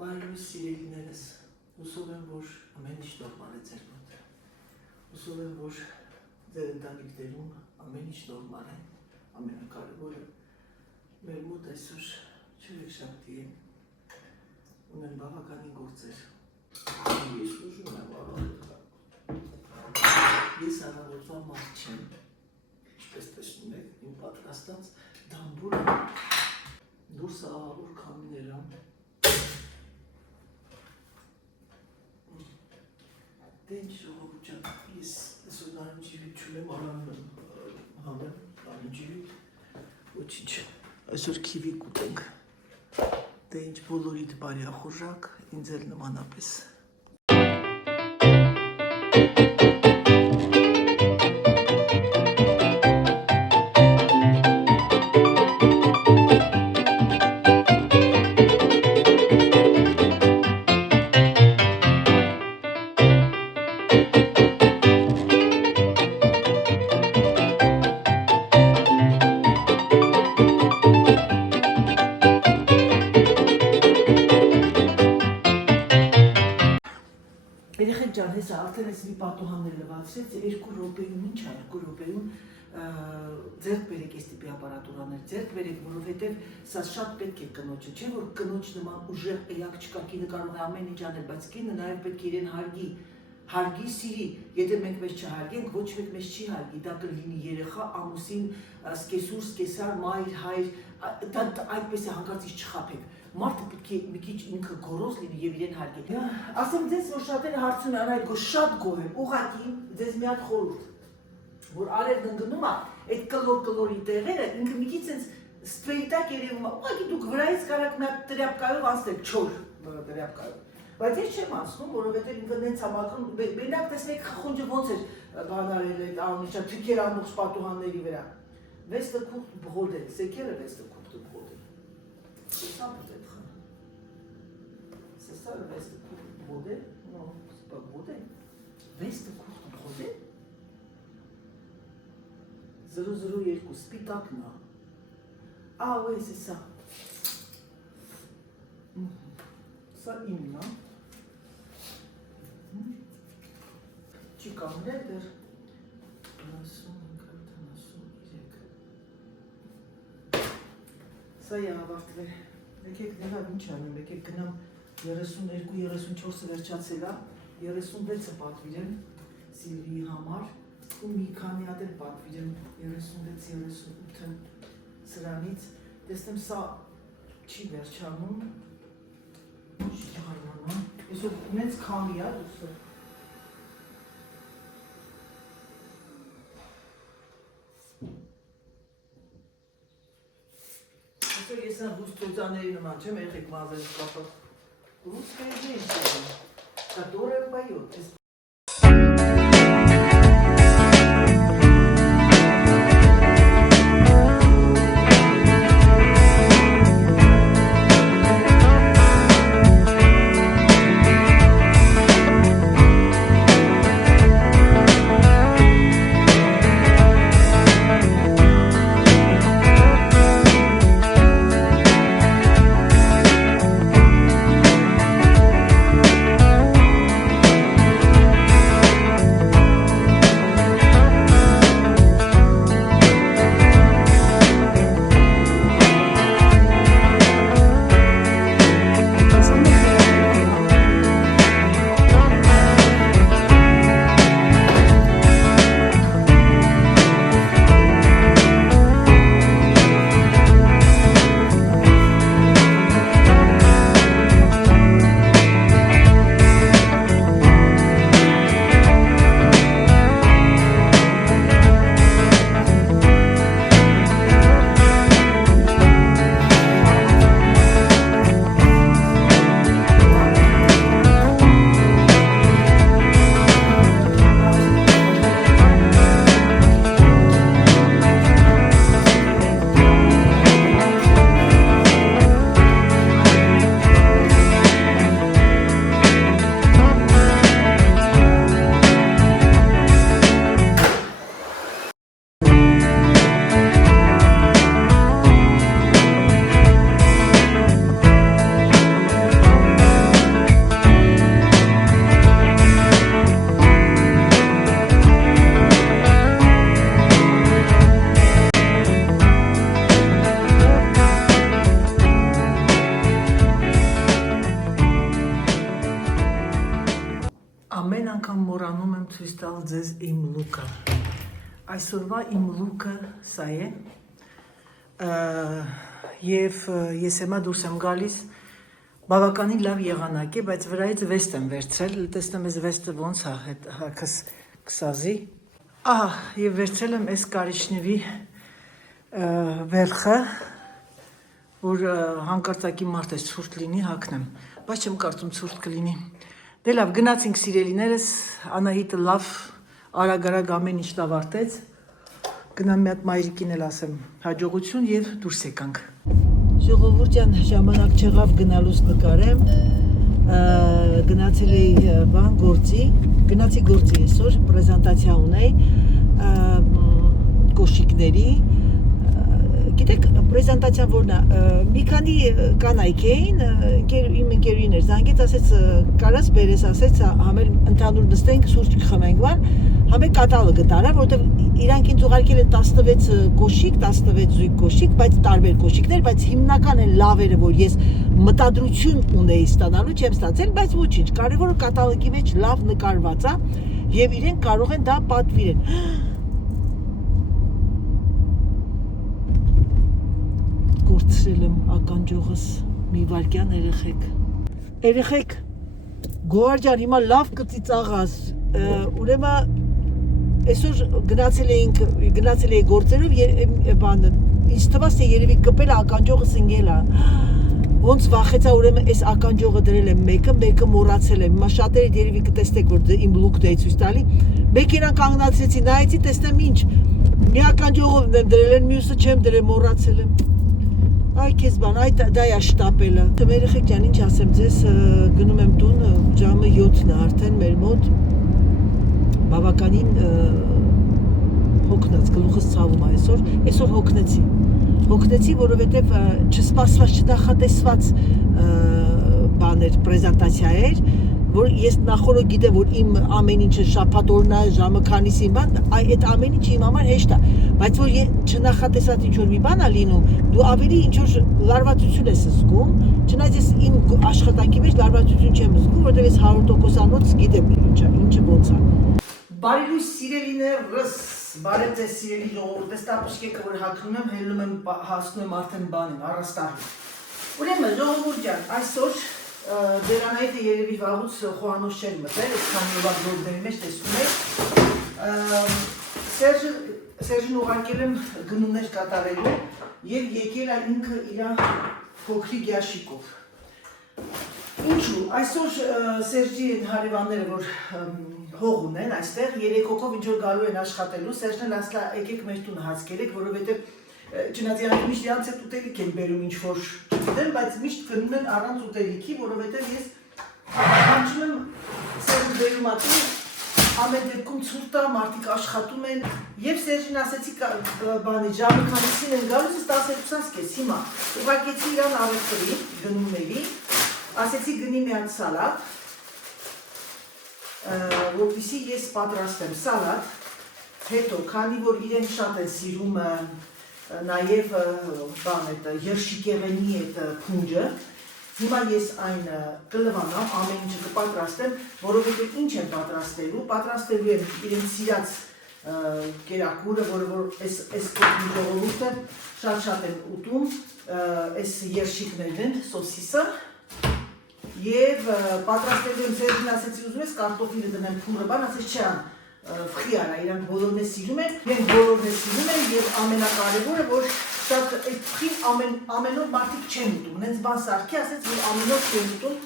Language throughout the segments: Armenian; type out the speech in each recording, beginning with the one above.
Բարելույս սիրելիներս, հուսով եմ, որ ամեն ինչ նորմալ է ձեր մոտ։ Հուսով եմ, որ ձեր ընտանիքներում ամեն ինչ նորմալ է։ Ամենակարևորը մեր մոտ այսօր չորեքշաբթի է, ունեն բավականին գործեր։ Ես ուզում եմ առավոտը։ Ես առավոտվա մարդ չեմ, ինչպես տեսնում եք, իմ պատրաստած դամբուրը դուրս աղավոր քամիներամ։ Դեն ժողովուրդ ջան, ես այսօր նարնջի չունեմ առանձն հանեմ, նարնջի ոչինչ, այսօր քիվի կուտենք, դե ինչ բոլորիդ բարյախորժակ, ինձ էլ նմանապես։ Երեխեք ջան, հեսա արդեն ես մի պատուհաններ լվացրեց, 2 րոպեում, ինչ է 2 րոպեում ձեռք բերեք այս տիպի ապարատուրաներ, ձեռք բերեք, որովհետև սա շատ պետք է կնոջը, չէ՞ որ կնոջ նման ուժեղ էակ չկա, կինը կարող է ամեն ինչ անել, բայց կինը նաև պետք է իրեն հարգի, սիրի, եթե մենք մեզ չհարգենք, ոչ մեկ մեզ չի հարգի, դա կլինի երեխա, ամուսին, սկեսուր, սկեսար, մայր, հայր, այդպես է հանկարծ ինչ չխաբեք։ Մարդը պետք է մի քիչ ինքը գոռոզ լինի եւ իրեն հարգի։ Ասեմ ձեզ, որ շատերը հարցում են, այդ գո շատ գոհ եմ, ուղղակի ձեզ մի հատ խորհուրդ, որ արևն ընկնում է, այդ կլոր-կլորի տեղերը ինքը մի քիչ sense ստրեյտակ երևում է, ուղղակի դուք վրայից կարաք մի հատ տրյապկայով անցնեք, չոր տրյապկայով։ Բայց ես չեմ անցնում, որովհետեւ ինքը նենց համակրում, մենակ տեսնեք խխունջը ոնց էր բանարել այդ անիշա թրքեր ամբողջ պատուհանների վրա։ Վեստը քուխտ բղոդել, սեկերը վեստը քուխտ բղոդել։ Սա peut-être. C'est ça le veste courte brodé? Non, c'est pas brodé. Veste courte brodé? 002 spitacna. Ah oui, c'est ça. Ça in là. Chicam leather. Սա է ավարտվել, եկեք ներավ ինչ անեմ, եկեք գնամ 32-34-ը վերջացել է, 36-ը պատվիրեմ Սիլվիի համար, ու մի քանի հատ էլ պատվիրեմ 36-38-ը սրանից, տեսնեմ սա չի վերջանում, չի հարմանա, այսօր ունենց քանի է դուսը։ Ես են ռուս ծոծաների նման չեմ, եղեք մազեր կապը։ Ռուսская женщина, которая поет. անգամ մոռանում եմ ցույց տալ ձեզ իմ լուկը։ Այսօրվա իմ լուկը սա է։ Եվ ես հիմա դուրս եմ գալիս, բավականին լավ եղանակ է, բայց վրայից վեստ եմ վերցրել, տեսնեմ ես վեստը ոնց է քսազի։ Եվ վերցրել եմ այս կարիճնևի վերխը, որ հանկարծակի մարդ է ցուրտ լինի, հագնեմ, բայց չեմ կարծում ցուրտ կլինի։ Դե լավ, գնացինք սիրելիներս, Անահիտը լավ արագ ամեն ինչ ավարտեց։ Գնամ մի հատ մայրիկին էլ ասեմ հաջողություն եւ դուրս եկանք։ Ժողովուրդ ջան, ժամանակ չեղավ գնալուց նկարեմ։ Գնացել էի գնացի գործի այսօր պրեզենտացիա ունեի կոշիկների։ Գիտեք, պրեզենտացիան որն է, մի քանի կանայք էին, իմ ընկերուհին էր զանգեց, ասեց կարաս բերես, ասեց համել ընդհանուր նստենք, սուրճ խմենք բան, համել կատալոգը տարա, որովհետև իրանք ինձ ուղարկել են 16 կոշիկ, 16 զույգ կոշիկ, բայց տարբեր կոշիկներ, բայց հիմնական են լավերը, որ ես մտադրություն ունեի ստանալու, չեմ ստացել, բայց ոչինչ, կարևորը կատալոգի մեջ լավ նկարված է եւ իրենք կարող են դա պատվիրեն։ Գործրել եմ ականջողս մի վարկյան երեխեք գոհար ջան, հիմա լավ կծիծաղաս, ուրեմն այսօր գնացել էի գործերով, ինձ թվաց թե երևի կպել ականջողս ընկել է, ոնց վախեցա, ուրեմն այս ականջողը դրել եմ մեկը մոռացել եմ, հիմա շատերը երևի կտեսնեք, որ իմ լուկն է ցույց տալի, մեկին կանգնացրեցի, նայեցի, տեսնեմ ինչ, մի ականջողով եմ դրել են, մյուսը չեմ դրել, մոռացել եմ։ Այ քեզ բան, դա է շտապելը։ Երեխեք ջան, ինչ ասեմ ձեզ, գնում եմ տուն, ժամը 7-ն է արդեն մեր մոտ։ Բավականին հոգնած, գլուխս ցավում է այսօր հոգնեցի, որովհետև չսպասված, չնախատեսված բաներ, պրեզենտացիա էր, որ ես նախորդ գիտեմ, որ իմ ամեն ինչը շաբաթ օրն է, ժամը քանիսին բան, այդ ամեն ինչը իմ համար հեշտ է, բայց որ չնախատեսած ինչ-որ մի բան է լինում, դու ավելի ինչ-որ լարվածություն ես զգում, չնայած ես իմ աշխատանքի մեջ լարվածություն չեմ զգում, որովհետև ես 100%-անոց գիտեմ ինչը ոնց է։ Բարի լույս սիրելիներս, բարև ձեզ սիրելի ժողովուրդ, այս տապուշկեքը որ հագնում եմ, հելնում եմ, հասնում եմ արդեն բանին, առաստաղին։ Ուրեմն ժողովուրդ ջան, այսօր Դերանայիթը երևի վաղուց խոհանոց չեր մտել, այսքան լավ գործերի մեջ տեսնում եք։ Սերժին ուղարկել եմ գնումներ կատարելու եւ եկել է ինքը իր փոքրիկ յաշիկով։ Ինչու, այսօր Սերժի հարևանները, որ հող ունեն այստեղ, 3 հոգով ինչ որ գալու են աշխատելու, Սերժն էլ ասලා եկեք մեր տունը հաց կերեք, որովհետեւ չնայած իրանք միշտ իրանց հետ ուտելիք են բերում ինչ-որ չգիտեմ, բայց միշտ գնում են առանց ուտելիքի, որովհետև ես կանչում եմ Սերժը բերում ա տուն, ամեն դեպքում ցուրտ է, մարդիկ աշխատում են, եւ Սերժին ասեցի բանի ժամը քանիսին են գալուց, ես 12-ից կես հիմա ուղարկեցի իրան առևտրի գնումների, ասեցի գնի մի հատ սալատ, որպեսզի ես պատրաստեմ սալատ, հետո քանի որ իրենք շատ են սիրում նաև երշիկեղենի այդ փունջը, հիմա ես այն կլվանամ, ամեն ինչը կպատրաստեմ, որովհետև ինչ եմ պատրաստելու եմ իրենց սիրած կերակուրը, որը որ այս ժողովուրդը շատ են ուտում, այս երշիկներն են, սոսիսը, և պատրաստելու եմ Սերժին ասեցի ուզում ես կարտոֆիլը դնեմ փունը բան, ասեց չէ վխի արա, իրանք բոլորն է սիրում են, և ամենակարևորը, որ շատ այդ վխին ամենով մարդիկ չեն ուտում, նենց բան սարքի ասեց, որ ամենով չեն ուտում,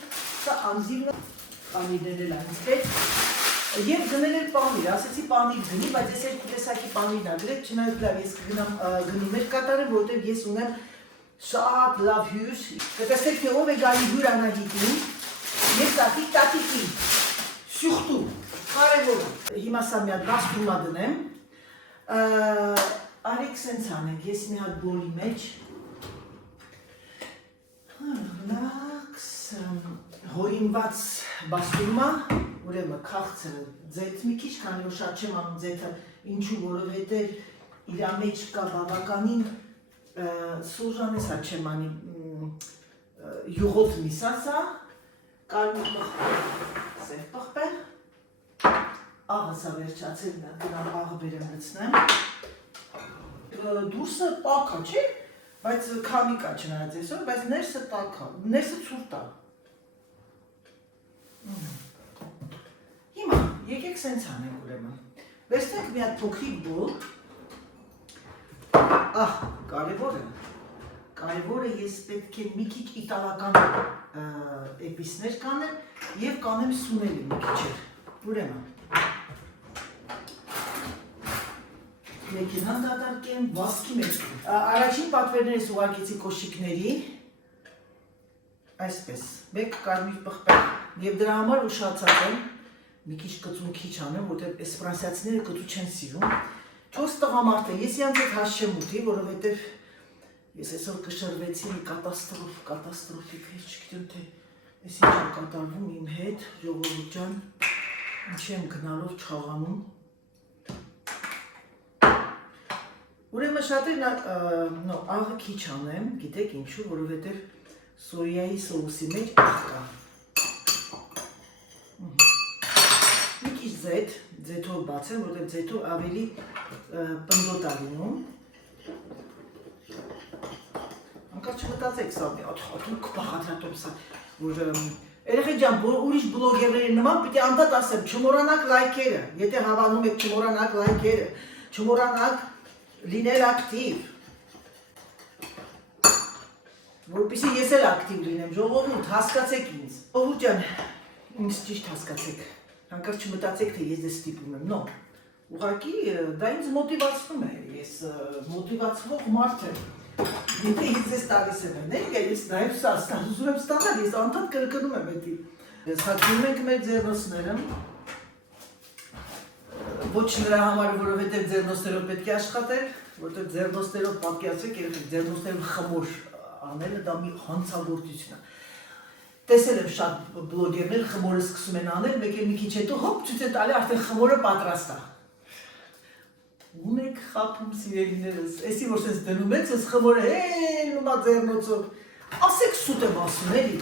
սա անձիվն պանիրներ էլ այնց պետ, և գնել էլ պանիր, ասեցի պանիր գնի, բայց ես երկու տեսակի պանիրն ա գրետ, չնայած լավ ես կգնամ գնումներ կատարեմ, որովհետև ես ունեմ շատ լավ հյուր, կտեսեք թե ով է գալի հյուր Անահիտին, և տատիկին, սյուղտու, կարևորը, հիմա սա մի հատ բաստուրմա դնեմ, արեք սենց անենք, ես մի հատ բոլի մեջ, լաքս, հորինված բաստուրմա, ուրեմն քաղցրը ձեթ մի քիչ, քանի որ շատ չեմ անում ձեթը, ինչու որովհետև իր մեջ կա բավականին սուժանես հա չեմ անի յուղոտ միսասա, կարմիր սև պղպել, աղը սա վերջացել, դրան աղը բերեմ լցնեմ։ Դուրսը տաք է, չէ՞, բայց քանի կա չնայած այսօր, բայց ներսը տաք է, ներսը ցուրտ է։ Հիմա եկեք սենց անենք ուրեմն։ Վերցնենք մի հատ փոքրիկ բոլ։ Կարևորը ես պետք է մի քիչ իտալական էպիսներ կանեմ եւ կանեմ սունելի մի քիչ։ Ուրեմն Մեքենան դատարկեմ, վասկի մեջ։ Առաջին պատվերներս ուղարկեցի կոշիկների, այսպես, մեկ կարմիր պղպեղ, և դրա համար ուշացած եմ, մի քիչ կծուն քիչ անեմ, որտեղ այս ֆրանսիացիները կծու չեն սիրում։ 4 տղամարդ է, ես իրանց հետ հաշ չեմ ուտի, որովհետև ես այսօր կշռվեցի մի կատաստրոֆիկ, ես չգիտեմ թե այս ինչ է կատարվում իմ հետ, ժողովուրդ ջան, ինչ եմ գնալով չխաղանում։ Ուրեմն շատերն աղը քիչ անեմ, գիտեք ինչու, որովհետև սոյայի սոուսի մեջ աղ կա։ Մի քիչ ձեթով բացեմ, որովհետև ձեթով ավելի պնդոտ է լինում։ Անկար չմտածեք սա մի աթխատում կպախաթրատում սա, որ երեխեք ջան, ուրիշ բլոգերների նման պիտի անդադ ասեմ, չմոռանաք լայքերը, եթե հավանում եք չմոռանաք լայքերը, չմոռանաք լինել ակտիվ, որպեսզի ես էլ ակտիվ լինեմ, ժողովուրդ, հասկացեք ինձ, ժողովուրդ ջան, ինձ ճիշտ հասկացեք, հանկարծ չմտածեք, թե ես դες ստիպում եմ, նո, ուղղակի դա ինձ մոտիվացնում է, ես մոտիվացվող մարդ եմ, եթե ինձ ես տալիս եմ էներգիա, ես նաև ուզում եմ ստանալ, ես անդադ կրկնում եմ էդի, հագնում ենք մեր ձեռնոցները, ոչ նրա համար, որովհետև ձեռնոցներով պետք է աշխատել, որովհետև ձեռնոցներով պատկերացրեք, երեխեք ձեռնոցներով խմոր անելը դա մի հանցագործություն է։ Տեսել եմ շատ բլոգերներ խմորը սկսում են անել, մեկ էլ մի քիչ հետո հոպ ցույց է տալի արդեն խմորը պատրաստ է։ Ում եք խաբում սիրելիներս, էսի որ սենց դնում եք, սենց խմորը հելնում է ձեռնոցով, ասեք սուտ եմ ասում էլի։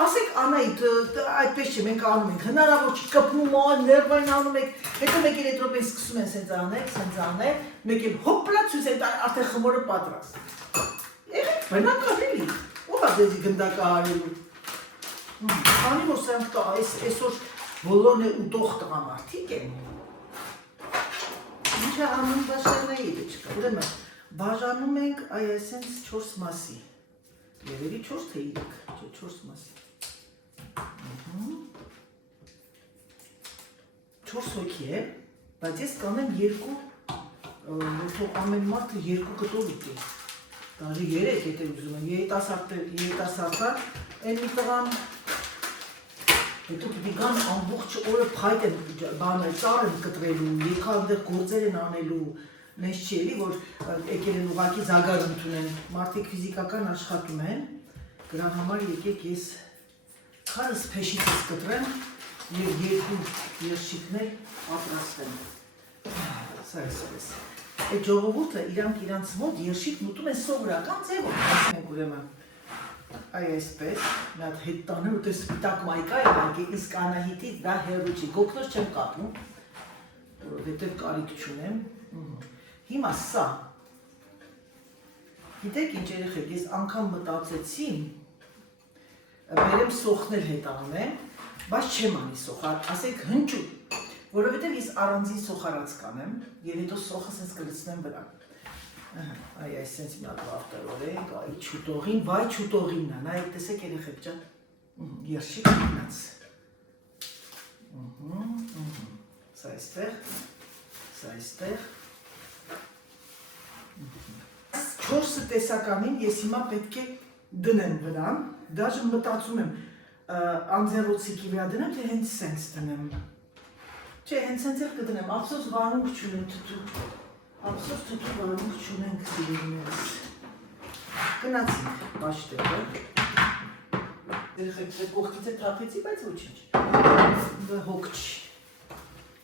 Ասեք Անայիդ, այդպես չէ, մենք անում ենք, հնարավոր չի կպնում ներվային անում եք, հետո մեկ էլ այդ րոպեն սկսում են սենց անել, մեկ էլ հոպլա ցույց է տալի արդեն խմորը պատրաստ։ Եղեք բնական էլի, ով է ձեզի գնդակահարելու։ Քանի որ սրանք այսօր բոլորն է ուտող տղամարդիկ են։ Ինչ է անում բաժանայիդը չկա, ուրեմն բաժանում ենք այսենց 4 մասի, երևի 4 թե 3, 4 մասի։ 4 հոգի է, բայց ես կանեմ 2, որ ամեն մարդը 2 կտոր ուտի, դաժի 3 եթե ուզում եմ, երիտասարդար, են մի տղան, հետո պիտի գան ամբողջ օրը փայտ են ծառ են կտրելու, եկա այնտեղ գործեր են անելու, նենց չի էլի, որ եկել են ուղղակի զագար ընդունեն, մարդիկ ֆիզիկական աշխատում են, դրա համար եկեք ես քարս փեշիցս կտրեմ և 2 երշիկներ պատրաստեմ, սա այսպես, այդ ժողովուրդը իրանց մոտ երշիկն ուտում են սովորական ձևով, ասում ենք ուրեմն, այ այսպես, մի հատ հետ տանեմ, ուտես սպիտակ մայկա է, իսկ Անահիտից դա հեռու չի, գոգնոց չեմ կապում, որովհետև կարիք չունեմ, հիմա սա, գիտեք ինչ երեխեք, ես անգամ մտածեցի, բերեմ սոխնել հետ անեմ, բայց չեմ անի սոխար, ասեք հնչու, որովհետև ես առանձին սոխարած կանեմ, և հետո սոխը սենց կլցնեմ վրա, այ այսենց մի հատ վաղտերոր ենք, այ չուտողին, վայ չուտողինն է, նայեք տեսեք երեխեք ջան, երշիկ մնաց, սա այստեղ, 4 տեսականին ես հիմա պետք է դնեմ վրան, դաժը մտածում եմ անձեռոցիկի վրա դնեմ, թե հենց սենց դնեմ, չէ, հենց սենց էլ կդնեմ, ափսոս վարունք չունեմ թթու, ափսոս թթու վարունք չունենք սիրելիներս, գնացինք պաշտետը, երեխեք կողքից է թափեցի, բայց ոչինչ, հոգ չի,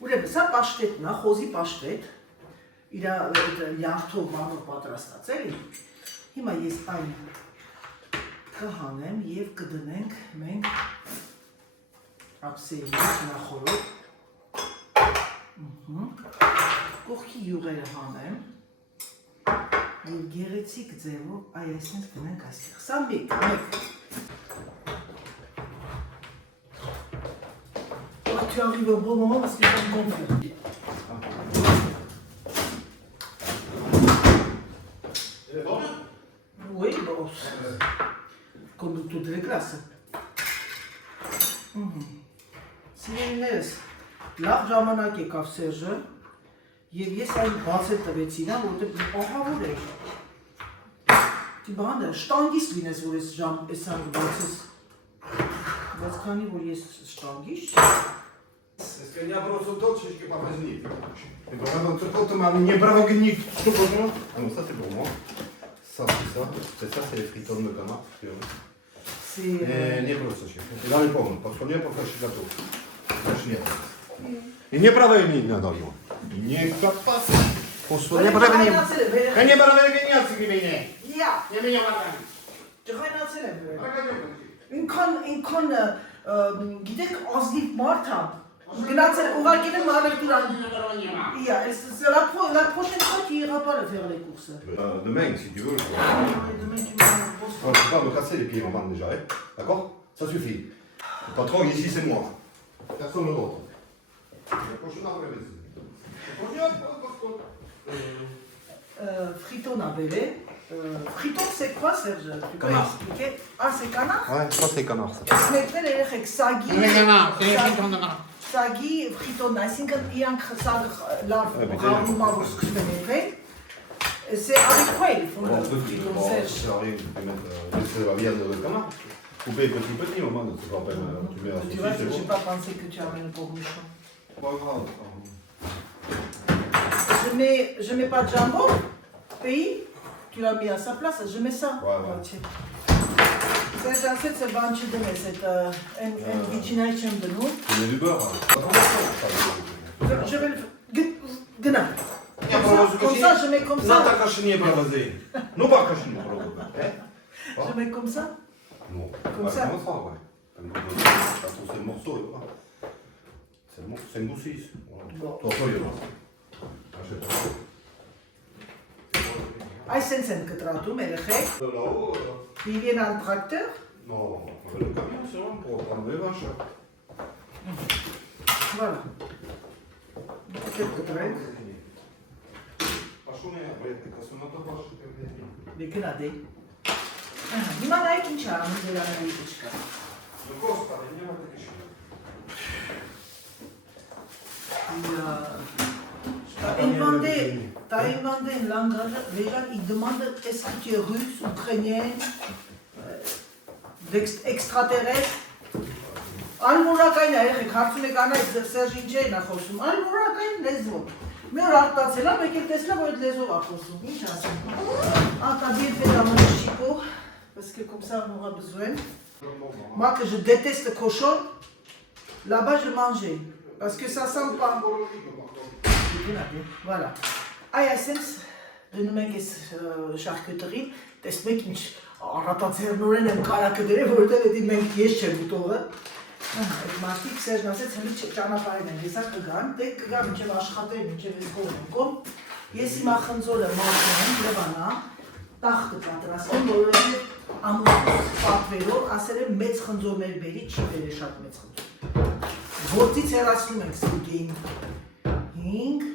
ուրեմն սա պաշտետն է, խոզի պաշտետ, իր լյարդով բանով պատրաստած էլի, հիմա ես այն կհանեմ և կդնենք մենք ափսեի նախորդ, կողքի յուղերը հանեմ և գեղեցիկ ձևով այ այսպես գնենք այստեղ։ Սա մեկ։ Tu arrives au bon moment parce que ça me gonfle. Oui, bon, comme toutes les classes. Սիրելիներս, լավ ժամանակ եկավ Սերժը և ես այն բացել տվեցի նա, որտեղ ահավոր էր։ Դի բանը, շտանգիստ լինես, որ ես այն բացես, բայց քանի որ ես շտանգիստ Если я просто точечки попозднее. И потом кто-то маме не правогнит. Что потом? Ah non, ça c'est pour moi. Ça c'est ça. C'est ça, c'est les fritons de gamma. Не просто чек. И дали помню, parce qu'on est pour faire gâteau. И не правогнит надо его. Не попасть. Просто не правогнит. Я не правогнит, ты меня. Я меня правогнит. Ջղայնացել եմ ինքան գիտեք ազնիվ մարդ է գնացել ուղարկել եմ առևտուրան la prochaine fois tu iras pas faire les courses Demain si tu veux demain tu vas je vais pas me casser les pieds en bande déjà d'accord ça suffit le patron ici c'est moi personne d'autre la prochaine friton avelé friton c'est quoi Serge tu peux expliquer ah c'est canard ouais ça c'est canard ça mettre les sagi Սագի ֆրիտոն, այսինքն իրանք սագ լավ հարումով սկսում են եղել, c'est avec quoi ils font le friton Serge? Ça arrive, tu peux mettre la viande de canard, couper petit, au moment, tu vois, tu mets la saucisse, Tu vois, je n'ai pas pensé que tu amènes le cornichon. Pas grave. Je mets pas de jambon, pays, tu l'as mis à sa place, je mets ça. Ouais. Serge, asset se bani չդնես, այդ վիճինայի չեմ դնում։ Tu mets du beurre. Je vais le gna. Comme ça, je mets comme ça. Non, ta cachinier pas basé. Non, pas cachinier. Je mets comme ça. Non. Comme ça. Comme ça, ouais. C'est le morceau, là. C'est le morceau, c'est une boussisse. Bon. Toi, il y a. Այսենց են կտրատում երեխեք։ Là-haut. Ils viennent en tracteur. Non, le camion, c'est vraiment pour prendre les vaches. Voilà. Peut-être կտրենք։ Աշուն է, կասունատը վաշը կվետի։ Դեկնադե։ Հիմա նայեք ինչ անում դերաների իչկա։ Նկոս տարի, նյամա տկիշի։ Taïwanais, langage, les gens ils demandent est-ce que tu es russe, ukrainien, extraterrestre. Ալմուրակային է եղեք, հարցում եք անայք Սերժ ինչ է նա խոսում, ալմուրակային լեզվով։ Մի օր արտացել եմ, եկել տեսնեմ, որ այդ լեզվով է խոսում, ինչ ասեմ։ Ատաբիել ֆեդամանը շիպո, parce que comme ça on aura besoin. Moi que je déteste le cochon, là-bas je mangeais, parce que ça sent pas. Voilà. Այ այսպես դնում ենք այս շարքյուտերին, տեսնում եք ինչ առատացերնորեն եմ կարակը դրել, որովհետև էդի մենք ես չեմ ուտողը։ Այդ մարդիկ Սերժն ասեց, հենց ճանապարհին են, հեսա կգան, դե կգան մինչև աշխատեն, մինչև այս կողմում։ Ես հիմա խնձորը մաքրում եմ, Լևանա, տախ կպատրաստեմ, որովհետև ամուսնուս պատվերով ասել եմ մեծ խնձորներ բերի, չի բերել շատ մեծ խնձոր։ Գործից հեռացնում ենք սրգեին 5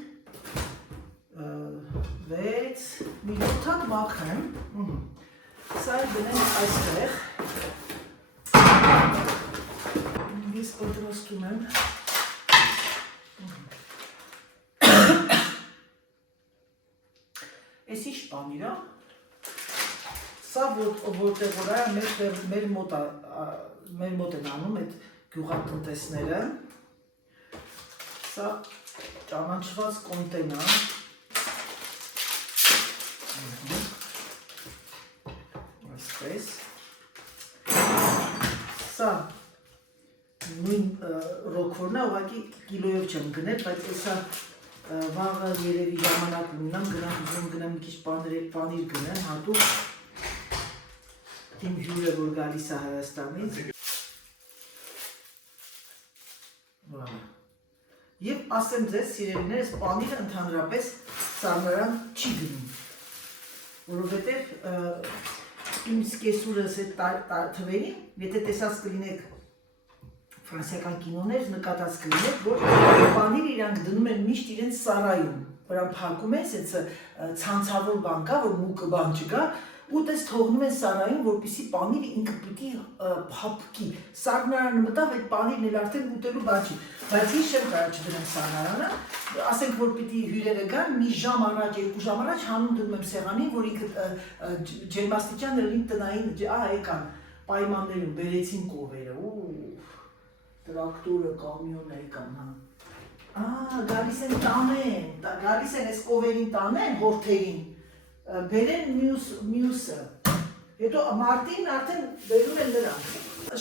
6 մինութակ մաքրեմ։ Սա դնենք այստեղ։ Ես պատրաստում եմ։ Էս ի՞նչ բան իրա։ Սա որտեղ որ է մեր մոտ են անում այդ գյուղատնտեսները։ Սա ճանաչված կոնտենա։ Այսպես։ Սա նույն ռոքվորն է, ուղղակի կիլոյով չեմ գնել, բայց հեսա վաղը երևի ժամանակ ունենամ, գնամ մի քիչ պանիր գնեմ, հատուկ իմ հյուրը որ գալիս է Հայաստանից։ Եվ ասեմ ձեզ, սիրելիներս, պանիրը ընդհանրապես սառնարան չի գնում, որովհետև իմ սկեսուրս այդ թվերին, եթե տեսած կլինեք ֆրանսիական կինոներ, նկատած կլինեք, որ պանիրը իրանք դնում են միշտ իրենց սարայում, որան փակում են, սենց ցանցավոր բան կա, որ մուկը բան չկա, ու տես թողնում են սարայում, որպեսզի պանիրը ինքը պիտի փափկի։ Սառնարանը մտավ, այդ պանիրն էլ արդեն ուտելու բան չի։ Բայց ես չեմ կարող չդնեմ սառնարանը, ասենք որ պիտի հյուրերը գան, մի ժամ առաջ, 2 ժամ առաջ հանում դնում եմ սեղանին, որ ինքը ջերմաստիճանը լինի տնային, եկան պայմաններում բերեցին կովերը, տրակտորը, կամիոնը եկան, հա։ Գալիս են տանեն, գալիս են այս կովերին տանեն, հորթերին, բերեն մյուսը, հետո մարտին արդեն բերում են նրանք։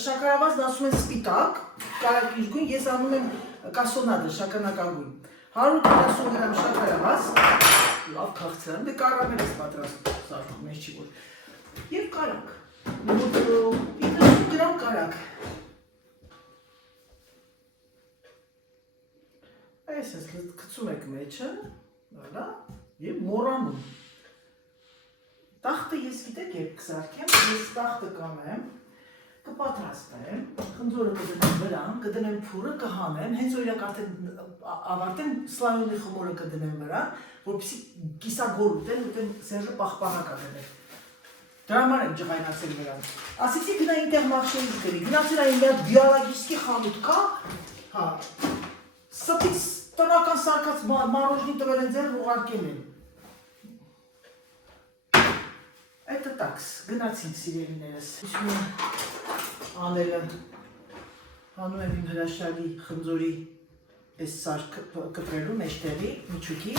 Շաքարավազն ասում են սպիտակ, կարակ իժգույն, ես անում եմ կասոնադը, շագանակագույն։ 130 գրամ շաքարավազ, լավ քաղցրան, դե կարամել ես պատրաստում, սարքում ես չի որ։ Եվ կարակ, 90 գրամ կարակ։ Այս ես կծում եք մեջը, և մորանում։ Տախտը ես գիտեք երբ կսարքեմ, ես տախտը կանեմ, կպատրաստեմ, խնձորը կդնեմ վրան, կդնեմ փուրը, կհանեմ, հենց օրինակ արդեն ավարտեմ սլայոնի խմորը կդնեմ վրան, որպեսզի կիսագոր ուտեմ Սերժը պահպանակ ադնել։ Դրա համար եմ ջղայնացել վրան։ Ասեցի գնա ինտերմարշեից գրի, գնացել այն միատ բիոլոգիստի խանութ կա, հա, ստից տնական սարկած մարոժնի տվել են ձեր ուղարկել են։ Это такс, գնացինք սիրելիներս, անելը, հանում եմ իմ հրաշալի խնձորի այս սարք կտրելու մեջտեղի, միջուկի,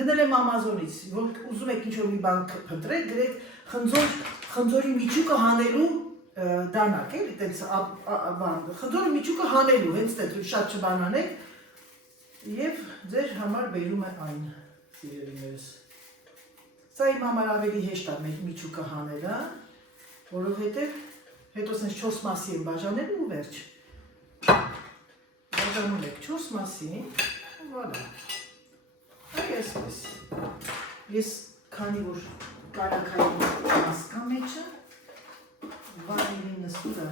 գնել եմ Ամազոնից, որ ուզում եք ինչ-որ մի բան փնտրեք, գրեք խնձորի միջուկը հանելու դանակ, էլի, տենց խնձորի միջուկը հանելու, հենց տենց շատ չբանանեք, և ձեր համար բերում է այն, սիրելիներս։ Սա իմ համար ավելի հեշտ է մեր միջուկը հանելը, որովհետև հետո սենց 4 մասի եմ բաժանելու ու վերջ։ Բաժանում եք 4 մասի, վալա։ Այ այսպես։ Ես քանի որ կարակային մաս կա մեջը, վանիլինը ստուրա,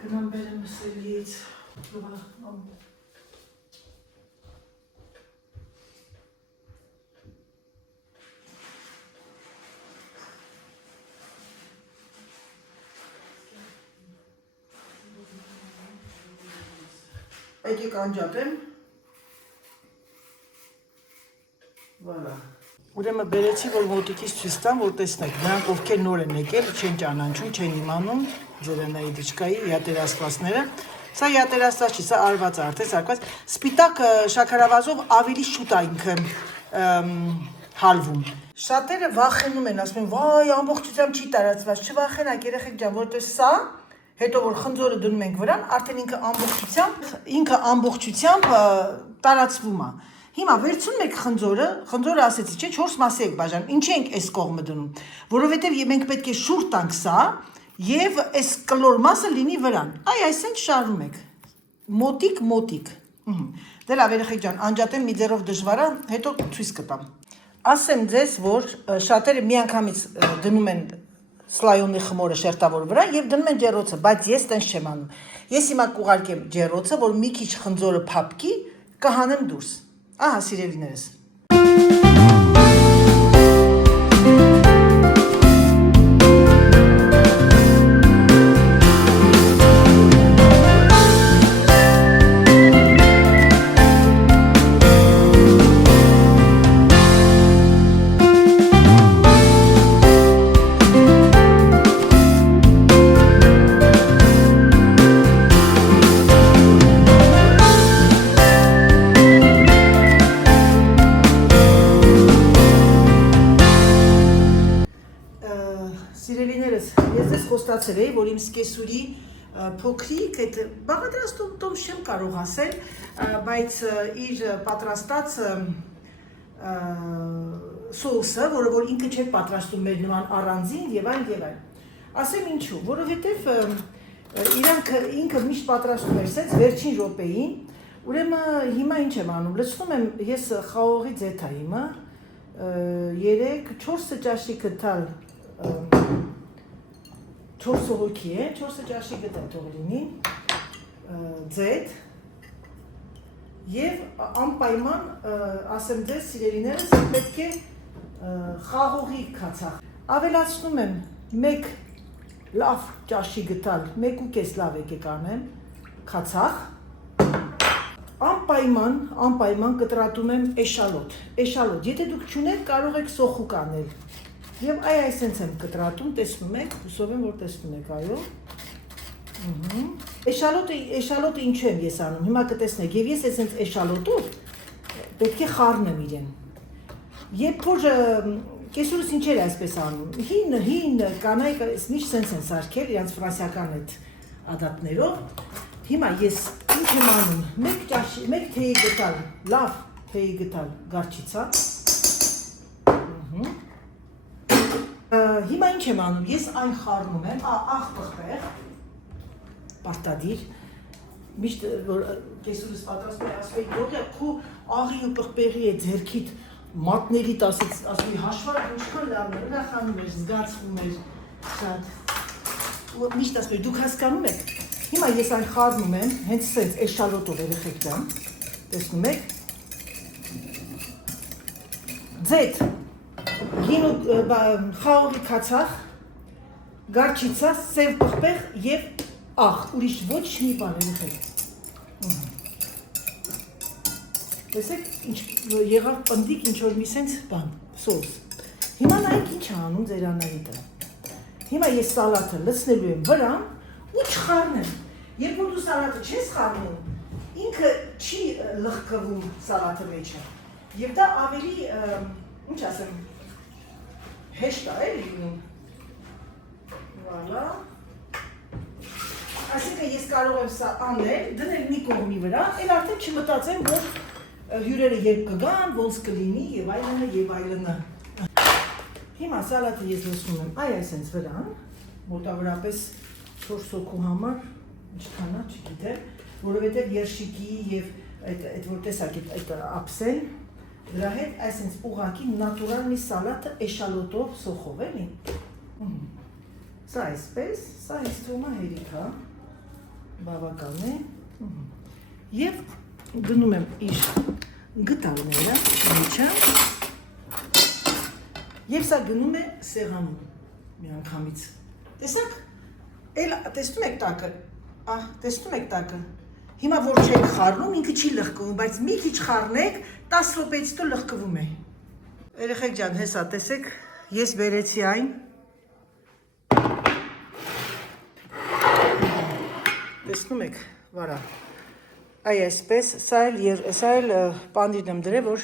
գնամ բերեմ սելիից, եկեք անջատեմ, վալա, ուրեմն բերեցի, որ մոտիկից ցույց տամ, որ տեսնեք, նրանք ովքեր նոր են եկել, չեն ճանաչում, չեն իմանում, ձերենայի դիչկայի յատերասվածները, սա յատերասված չի, սա արված է արդեն, սարկված, սպիտակ շաքարավազով ավելի շուտ է ինքը հալվում։ Շատերը վախենում են, ասում են, վայ, ամբողջությամբ չի տարածված, չվախենակ, երեխեք ջան, որտեղ սա հետո որ խնձորը դնում ենք վրան, արդեն ինքը ամբողջությամբ տարածվում է։ Հիմա վերցնում եք խնձորը ասեցի, չէ, 4 մասի եք բաժանում, ինչ ենք այս կողմը դնում, որովհետև մենք պետք է շուռ տանք սա եւ այս կլոր մասը լինի վրան։ Այ այսինքն շարում եք։ Մոտիկ։ Դե լավ, երեխեք ջան, անջատեմ մի ձեռով դժվար է, հետո ցույց կտամ։ Ասեմ ձեզ, որ շատերը միանգամից դնում են սլայոնի խմորը շերտավոր վրա և դնում են ջեռոցը, բայց ես տենց չեմ անում։ Ես հիմա կուղարկեմ ջեռոցը, որ մի քիչ խնձորը փափկի, կհանեմ դուրս։ Ահա, սիրելիներս։ Սիրելիներս, ես ձեզ խոստացել էի, որ իմ սկեսուրի փոքրիկ, այդ բաղադրաստում տոմս չեմ կարող ասել, բայց իր պատրաստած սոուսը, որը որ ինքը չէր պատրաստում մեր նման առանձին եւ այլ։ Ասեմ ինչու, որովհետեւ Իրանք ինքը միշտ պատրաստում էր սենց վերջին րոպեին, ուրեմն հիմա ինչ եմ անում, լցնում եմ ես խաղողի ձեթա հիմա, 3-4 ճաշի գտալ 4 հոգի է, 4 ճաշի գտալ թող լինի, ձեթ եւ անպայման ասեմ ձեզ սիրելիներս պետք է խաղողի քացախ։ Ավելացնում եմ 1 լավ ճաշի գտալ, 1.5 լավ եկեք անեմ, քացախ։ Անպայման կտրատում եմ էշալոտ, եթե դուք չունեք կարող եք սոխուկ անել։ Եվ այսենց եմ կտրատում, տեսնում եք, հուսով եմ, որ տեսնում եք, այո։ Էշալոտը ինչու եմ ես անում, հիմա կտեսնեք, եւ ես այսենց էշալոտով պետք է խառնեմ իրեն։ Երբ որ կեսուրս ինչեր է այսպես անում, հին կանայք միշտ սենց են սարքել, իրանց ֆրանսիական այդ ադատներով, հիմա ես ինչ եմ անում, 1 թեյի գտալ, լավ թեյի գտալ գարչիցա, հիմա ինչ եմ անում, ես այն խառնում եմ, աղ պղպեղ, պարտադիր, միշտ որ կեսուրս պատրաստում է ասում է, յոգա քո աղի ու պղպեղի է ձերքիդ մատներիդ ասում է հաշվար ինչքան լավն է, ուրախանում էր, զգացվում էր, շատ, միշտ ասում է, դուք հասկանում եք, հիմա ես այն խառնում եմ, հենց սենց էշալոտով երեխեք դամ, տեսնում եք, ձեթ, խաղողի քացախ, գարչիցա, սև պղպեղ և աղ, ուրիշ ոչ մի բան երեխեք։ Տեսեք, եղավ պնդիկ ինչ-որ մի սենց բան, սոս։ Հիմա նայեք ինչ է անում ձեր Անահիտը։ Հիմա ես սալատը լցնելու եմ վրան ու չխառնեմ։ Երբ որ դու սալատը չես խառնում, ինքը չի լղկվում սալատը մեջը։ Եվ դա ավելի, ինչ ասեմ, հեշտ է լինում։ Վալա։ Այսինքն ես կարող եմ սա անել, դնել մի կողմի վրա, էլ արդեն չմտածեմ, որ հյուրերը երբ կգան, ոնց կլինի եւ այլնը։ Հիմա սալատը ես լցնում եմ այսենց վրան, մոտավորապես 4 հոգու համար, ինչքան է, չգիտեմ, որովհետեւ երշիկի եւ այդ որ տեսակ այդ ափսեն, դրա հետ այսենց ուղղակի նատուրալ մի սալատը էշալոտով սոխով էլի։ Սա այսպես, սա ինձ թվում է հերիք է, բավական է, եւ գնում եմ իր գտալները, միջը, եւ սա գնում է սեղանում մի անգամից։ Տեսակ, էլ տեսնում եք տակը, հիմա որ չեք խառնում, ինքը չի լղկվում, բայց մի քիչ խառնեք, 10 րոպեից հետո լղկվում է։ Երեխեք ջան, հեսա տեսեք, ես բերեցի այն, տեսնում եք, վարա, այսպես, սա էլ պանիրն եմ դրել, որ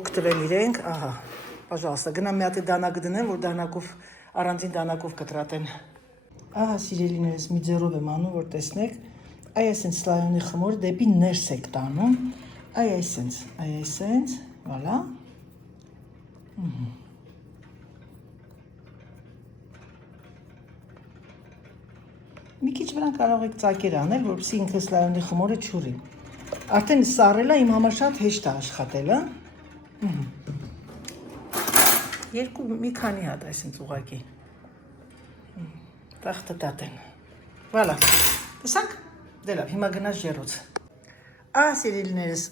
օգտվեն իրենք, ահա, պաժալստա, գնամ մի հատ դանակ դնեմ, որ դանակով, առանձին դանակով կտրատեն։ Ահա սիրելիներս մի ձեռով եմ անում, որ տեսնեք, այսենց սլայոնի խմորը դեպի ներս եք տանում, այսենց, վալա, մի քիչ վրան կարող եք ծակեր անել, որպեսզի ինքը սլայոնի խմորը չուռի։ Արդեն սառելը իմ համար շատ հեշտ է աշխատելը։ Մի քանի հատ այսինչ ուղղակի։ Տախտը տատեն։ Վալա, տեսանք, դե լավ, հիմա գնաց ջեռոց։ Սիրելիներս,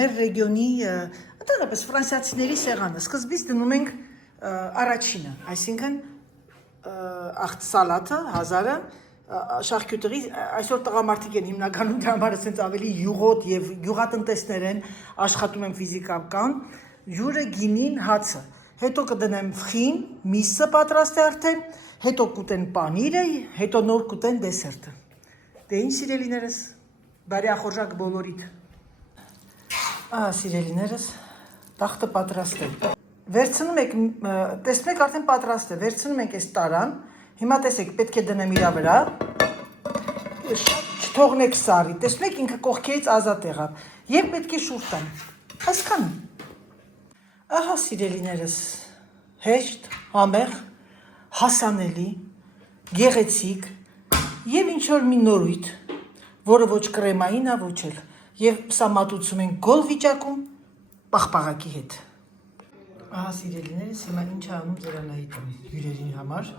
մեր ռեգիոնի, ընդհանրապես ֆրանսիացիների սեղանը, սկզբից դնում ենք առաջինը, այսինքն սալատը, 1000-ը, շարքյուտերի, այսօր տղամարդիկ են հիմնականում դրա համար ասենց ավելի յուղոտ եւ յուղատնտեսներ են, աշխատում են ֆիզիկական, ջուրը, գինին, հացը, հետո կդնեմ ֆխին, միսը պատրաստ է արդեն, հետո կուտեն պանիրը, հետո նոր կուտեն դեսերտը։ Դե ինչ սիրելիներս, բարի ախորժակ բոլորիդ։ Սիրելիներս, տախտը պատրաստ է։ Վերցնում եք, տեսնում եք արդեն պատրաստ է, վերցնում ենք այս տարան, հիմա տեսեք, պետք է դնեմ իրա վրա, չթողնեք սարի, տեսնում եք ինքը կողքերից ազատ եղավ, և պետք է շուռ տամ, այսքան։ Ահա սիրելիներս, հեշտ, համեղ, հասանելի, գեղեցիկ, Եվ ինչ որ մի նորույթ, որը ոչ կրեմային է, ոչ էլ։ Եվ սա մատուցում են գոլ վիճակում պաղպաղակի հետ։ Ահա սիրելիներս, հիմա ինչ անում Զերանահիտը հյուրերին համար,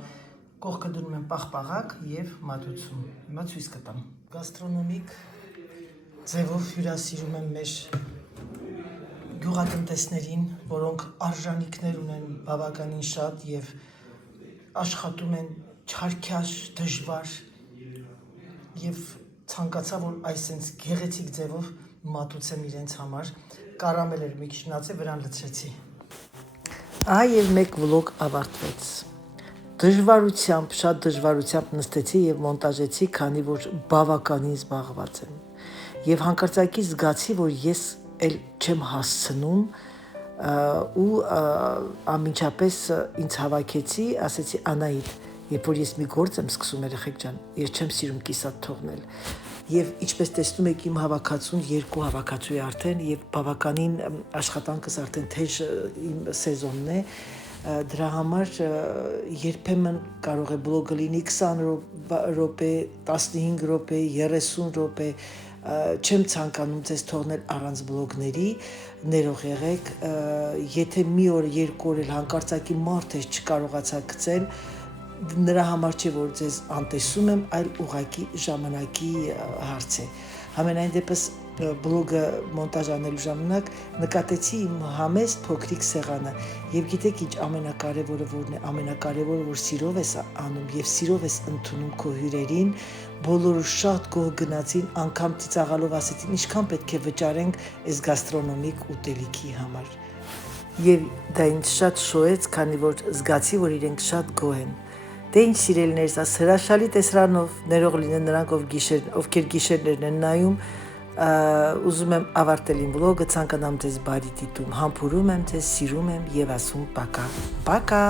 կողքը դնում են պաղպաղակ եւ մատուցում։ Հիմա ցույց կտամ։ Գաստրոնոմիկ ձևով հյուրասիրում են մեր գյուղատնտեսներին, որոնք արժանինքներ ունեն բավականին շատ եւ աշխատում են չարքյաշ, դժվար եւ ցանկացա որ այսենց գեղեցիկ ձևով մատուցեմ իրենց համար։ Կարամել էր մի քիչ մնացել, վրան լցրեցի։ Ահա եւ մեկ վլոգ ավարտվեց։ Դժվարությամբ, շատ դժվարությամբ նստեցի եւ մոնտաժեցի, քանի որ բավականին զբաղված եմ։ Եվ հանկարծակի զգացի, որ ես էլ չեմ հասցնում ու ամենջապես ինձ հավաքեցի, ասեցի Անահիտ, երբ որ ես մի գործ եմ սկսում երեխեք ջան, ես չեմ սիրում կիսատ թողնել։ Եվ ինչպես տեսնում եք իմ հավաքածուն երկու հավաքածու է արդեն եւ բավականին աշխատանքս արդեն թեժ իմ սեզոնն է, դրա համար երբեմն կարող է բլոգը լինի 20 րոպե, 15 րոպե, 30 րոպե, չեմ ցանկանում ձեզ թողնել առանց բլոգների, ներող եղեք, եթե մի օր, երկու օր էլ հանկարծակի մարդ է չկարողացա գցել, նրա համար չէ որ ձեզ անտեսում եմ, այլ ուղղակի ժամանակի հարց է։ Համենայն դեպս բլոգը մոնտաժ անելու ժամանակ նկատեցի իմ համեստ փոքրիկ սեղանը եւ գիտեք ինչ ամենակարևորը որն է, ամենակարևորը որ սիրով ես անում եւ սիրով ես ընդունում քո հյուրերին, բոլորը շատ գոհ գնացին, անգամ ծիծաղալով ասեցին ինչքան պետք է վճարենք այս գաստրոնոմիկ ուտելիքի համար։ Եվ դա ինձ շատ շոյեց, քանի որ զգացի որ իրենք շատ գոհ են։ Դե ինչ սիրելիներս, աս հրաշալի տեսրանով ներող լինեն նրանք, ովքեր գիշերներն են նայում, ուզում եմ ավարտել իմ վլոգը, ցանկանամ ձեզ բարի դիտում, համբուրում եմ ձեզ, սիրում եմ եւ ասում պակա։ Պակա։